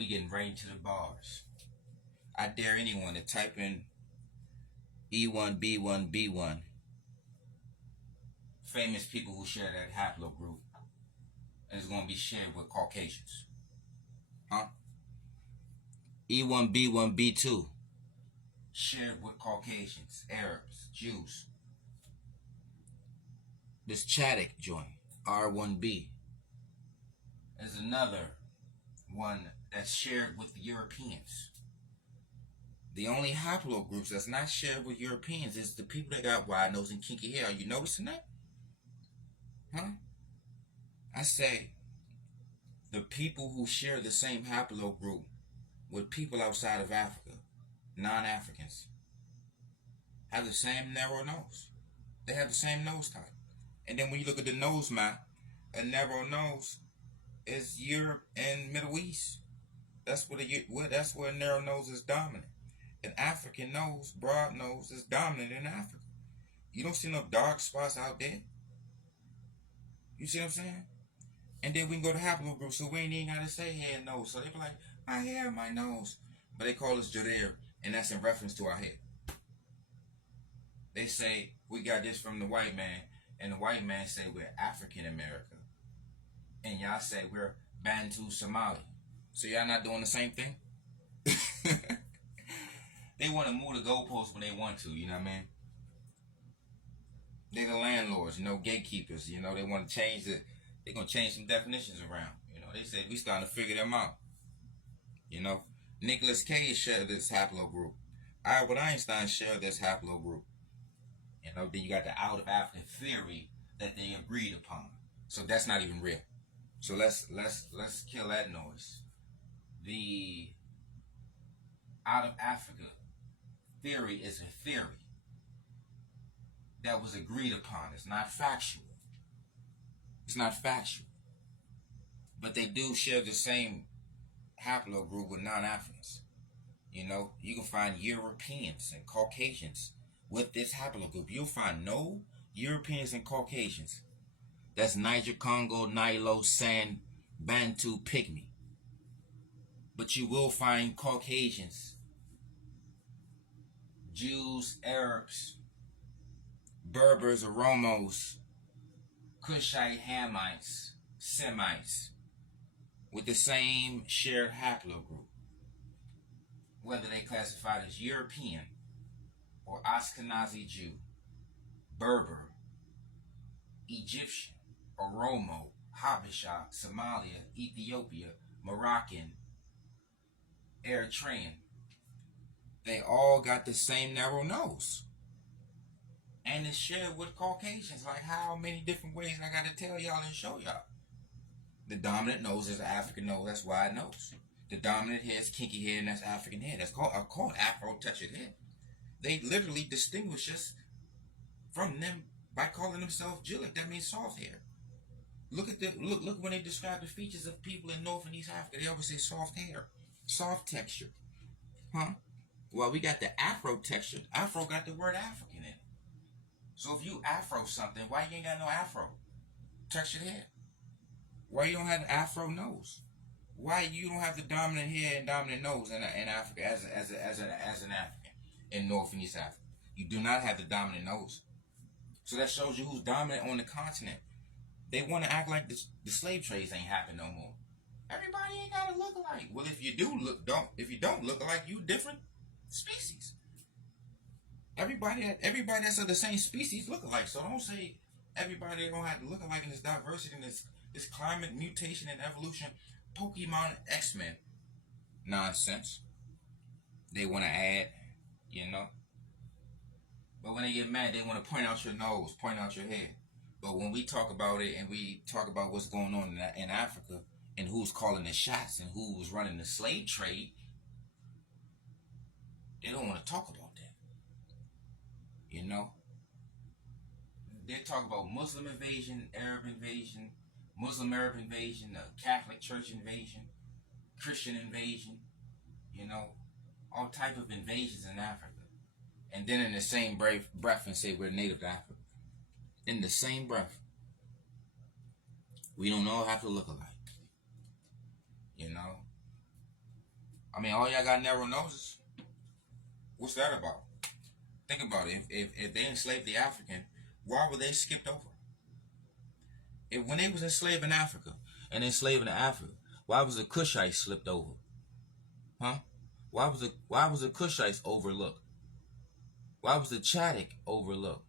We getting right into the bars. I dare anyone to type in E1B1B1, famous people who share that haplogroup, and it's going to be shared with Caucasians. Huh? E1B1B2, shared with Caucasians, Arabs, Jews. This Chadic joint, R1B, is another one that's shared with the Europeans. The only haplogroups that's not shared with Europeans is the people that got wide nose and kinky hair. Are you noticing that? Huh? I say the people who share the same haplogroup with people outside of Africa, non-Africans, have the same narrow nose. They have the same nose type. And then when you look at the nose map, a narrow nose is Europe and Middle East. That's where a narrow nose is dominant. An African nose, broad nose, is dominant in Africa. You don't see no dark spots out there. You see what I'm saying? And then we can go to haplogroup, so we ain't even gotta say hair and nose. So they be like, my hair, my nose. But they call us Jadir, and that's in reference to our head. They say we got this from the white man, and the white man say we're African America. And y'all say we're Bantu Somali. So y'all not doing the same thing? They want to move the goalposts when they want to, you know what I mean? They're the landlords, gatekeepers. They want to change they're going to change some definitions around. They said we starting to figure them out. Nicholas Cage shared this haplogroup. Albert Einstein shared this haplogroup. Then you got the out of African theory that they agreed upon. So that's not even real. So let's kill that noise. The out of Africa theory is a theory that was agreed upon. It's not factual. It's not factual. But they do share the same haplogroup with non-Africans. You can find Europeans and Caucasians with this haplogroup. You'll find no Europeans and Caucasians. That's Niger, Congo, Nilo, San, Bantu, Pygmy. But you will find Caucasians, Jews, Arabs, Berbers, Oromos, Cushite, Hamites, Semites, with the same shared haplogroup, whether they classified as European or Ashkenazi Jew, Berber, Egyptian, Oromo, Habesha, Somalia, Ethiopia, Moroccan, Eritrean. They all got the same narrow nose. And it's shared with Caucasians. Like how many different ways I gotta tell y'all and show y'all. The dominant nose is an African nose, that's wide nose. The dominant hair is kinky hair, and that's African hair. That's called Afro-textured hair. They literally distinguish us from them by calling themselves Jillik. That means soft hair. Look when they describe the features of people in North and East Africa. They always say soft hair, soft texture. Huh? Well, we got the Afro texture. Afro got the word African in it. So if you Afro something, why you ain't got no Afro textured hair? Why you don't have the Afro nose? Why you don't have the dominant hair and dominant nose in Africa as an African in North and East Africa? You do not have the dominant nose. So that shows you who's dominant on the continent. They want to act like the slave trades ain't happen no more. Everybody ain't gotta look alike. Well, if you don't look alike, you different species. Everybody that's of the same species look alike. So don't say everybody don't have to look alike in this diversity and this climate mutation and evolution. Pokemon X-Men nonsense. They want to add, But when they get mad, they want to point out your nose, point out your head. But when we talk about it and we talk about what's going on in Africa and who's calling the shots and who's running the slave trade, they don't want to talk about that. They talk about Muslim invasion, Arab invasion, Muslim Arab invasion, Catholic Church invasion, Christian invasion, all type of invasions in Africa. And then in the same breath and say we're native to Africa. In the same breath. We don't all have to look alike. I mean, all y'all got narrow noses. What's that about? Think about it. If they enslaved the African, why were they skipped over? If when they was enslaved in Africa and enslaved in Africa, why was the Cushites slipped over? Huh? Why was the Cushites overlooked? Why was the Chadic overlooked?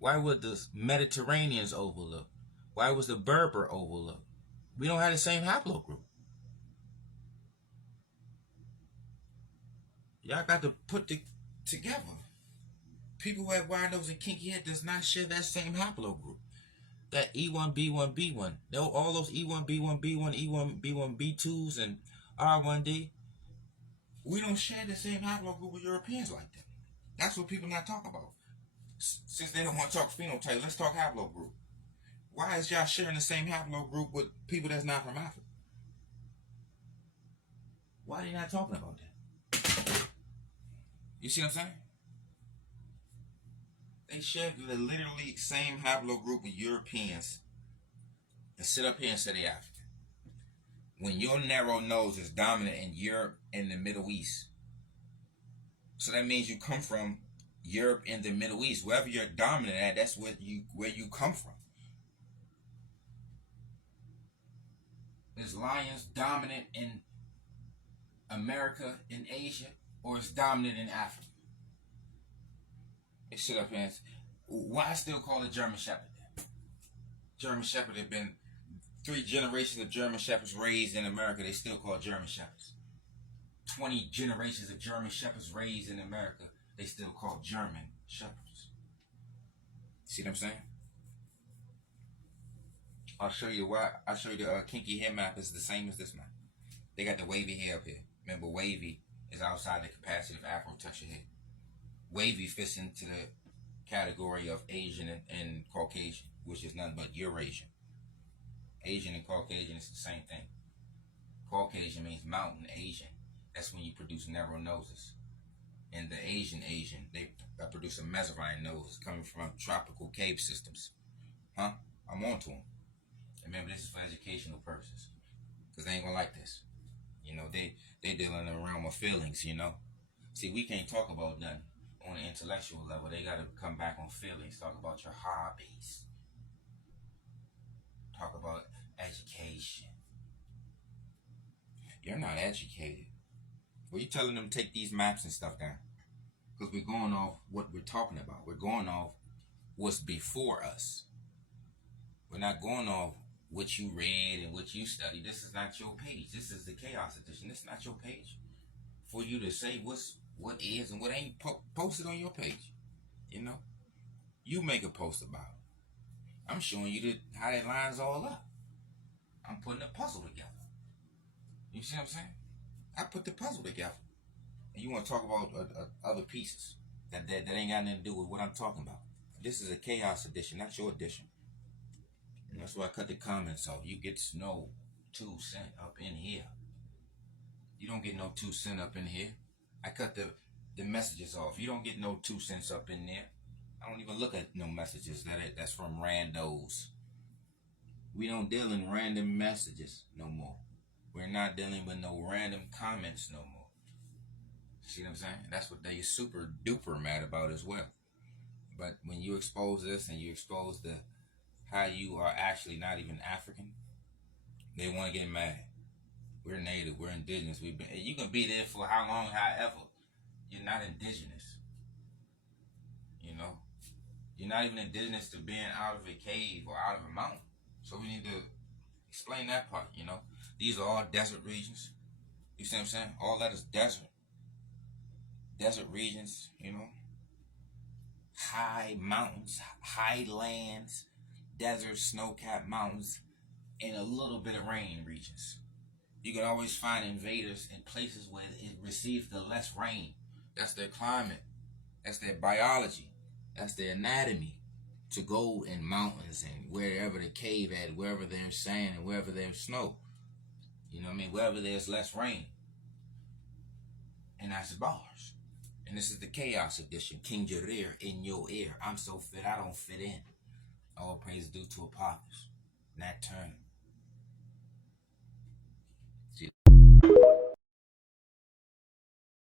Why were the Mediterraneans overlooked? Why was the Berber overlooked? We don't have the same haplogroup. Y'all got to put it together. People who have wide nose and kinky head does not share that same haplogroup. That E1B1B1, all those E1B1B1, E1B1B2s, and R1D, we don't share the same haplogroup with Europeans like that. That's what people not talk about. Since they don't want to talk phenotype, let's talk haplogroup. Why is y'all sharing the same haplogroup with people that's not from Africa? Why are they not talking about that? You see what I'm saying? They share the literally same haplogroup with Europeans and sit up here and say they African. When your narrow nose is dominant in Europe and the Middle East, so that means you come from Europe and the Middle East. Wherever you're dominant at, that's where you come from. Is lions dominant in America and Asia, or is dominant in Africa? They sit up here and say, why I still call it German Shepherd? German Shepherd have been 3 generations of German Shepherds raised in America. They still call German Shepherds. 20 generations of German Shepherds raised in America. They still call German Shepherds. See what I'm saying? I'll show you why. I'll show you the kinky hair map is the same as this map. They got the wavy hair up here. Remember, wavy is outside the capacity of Afro touch your head. Wavy fits into the category of Asian and Caucasian, which is nothing but Eurasian. Asian and Caucasian is the same thing. Caucasian means mountain Asian. That's when you produce narrow noses. And the Asian, they produce a mesophine nose coming from tropical cave systems. Huh? I'm on to them. Remember, this is for educational purposes. Because they ain't going to like this. You know, they deal in the realm of feelings, you know. See, we can't talk about nothing on an intellectual level. They got to come back on feelings. Talk about your hobbies. Talk about education. You're not educated. Well, you telling them to take these maps and stuff down. Because we're going off what we're talking about. We're going off what's before us. We're not going off what you read and what you studied. This is not your page. This is the Chaos Edition. This is not your page. For you to say what is and what ain't posted on your page. You know? You make a post about it. I'm showing you how that lines all up. I'm putting a puzzle together. You see what I'm saying? I put the puzzle together. And you want to talk about other pieces that ain't got nothing to do with what I'm talking about. This is a Chaos Edition, not your edition. And that's why I cut the comments off. You get no 2 cents up in here. You don't get no 2 cents up in here. I cut the messages off. You don't get no 2 cents up in there. I don't even look at no messages that's from randos. We don't deal in random messages no more. We're not dealing with no random comments no more. See what I'm saying? That's what they super duper mad about as well. But when you expose this and you expose how you are actually not even African, they want to get mad. We're native. We're indigenous. You can be there for how long, however. You're not indigenous. You know? You're not even indigenous to being out of a cave or out of a mountain. So we need to explain that part, you know? These are all desert regions. You see what I'm saying? All that is desert. Desert regions, you know? High mountains, high lands, desert, snow-capped mountains, and a little bit of rain regions. You can always find invaders in places where it receives the less rain. That's their climate. That's their biology. That's their anatomy. To go in mountains and wherever the cave at, wherever there's sand and wherever there's snow. You know what I mean? Wherever there's less rain. And that's bars. And this is the Chaos Edition. King Jarir in your ear. I'm so fit, I don't fit in. All praise due to Apophis. Nat Turner.